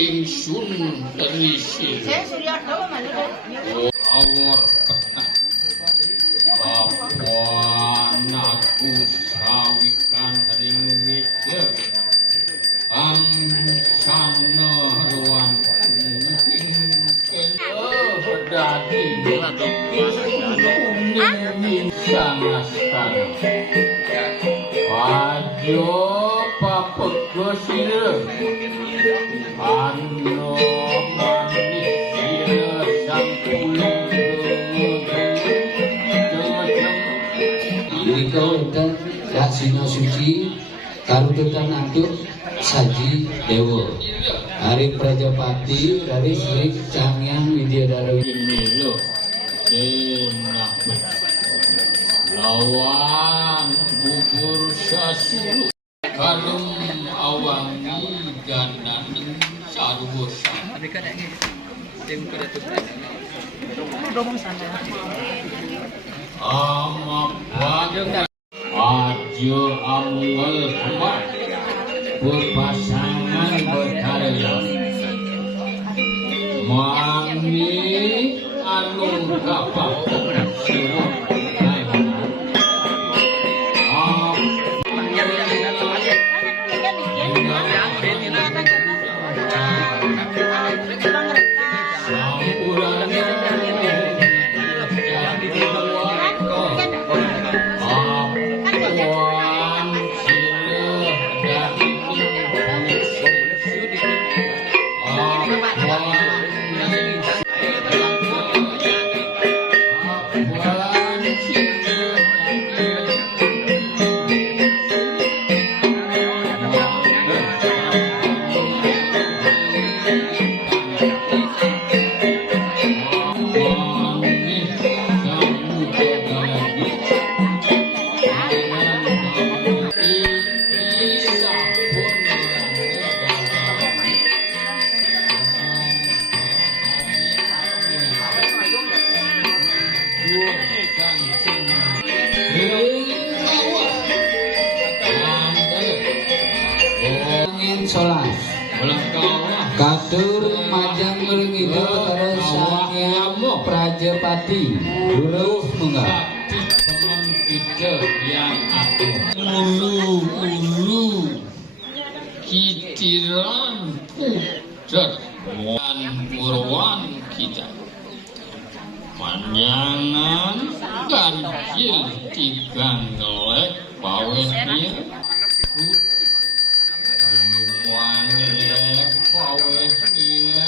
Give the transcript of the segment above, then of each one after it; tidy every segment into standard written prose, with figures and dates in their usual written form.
Ingsun terisi awor petang apuan aku sawikan ring wite pangsana ruang dadi sangastan Pajo papegosir Ano manisir sangkulung Nika Rasina Suci karututan atuk Saji Dewo Hari Prajapati dari Sri Cangyang Widyadara ini loh enak lawan bubur sasulu kalem awangi ganan sarwosa amapang ajo amgal kemat berpasangan berkarya mami anu kapak suruh Katur majang melingidu kepada Sangyang Prajapati Guru Munggah yang aku ulu kitiran puter dan purwan kita panjangan ganjil tigang gelek pawetnya wangelek pawetnya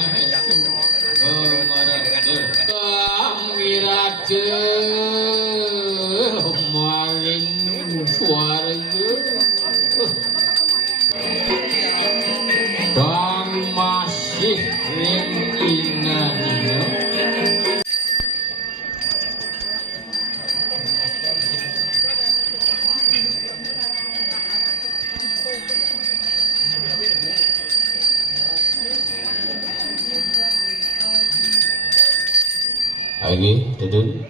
gemerade wiraje maring suarga dan masih ringinannya Ini duduk.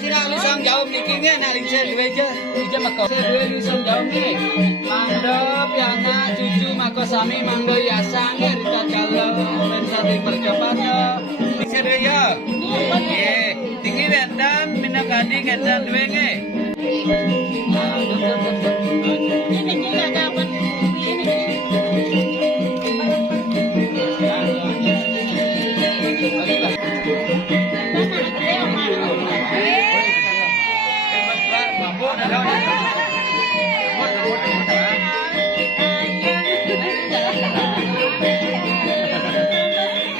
Sina lisang jauh mikirnya nak lincah dua je mako. Dua lisang jauh ni. Mando piana cucu mako sami mando yasang rita kalau pensati percobaan. Lincah dua ya. Tinggi bendan minakan cancel duwenge.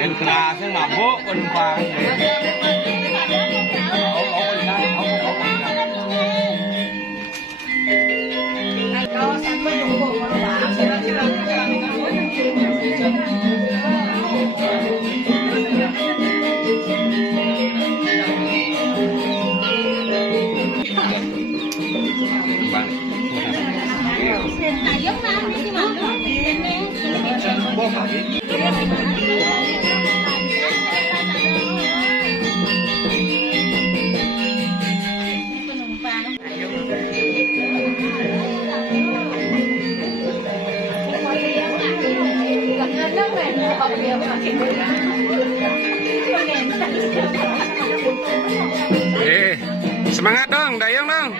Kan kerasnya mabuk penumpang. Semangat dong, dayung dong.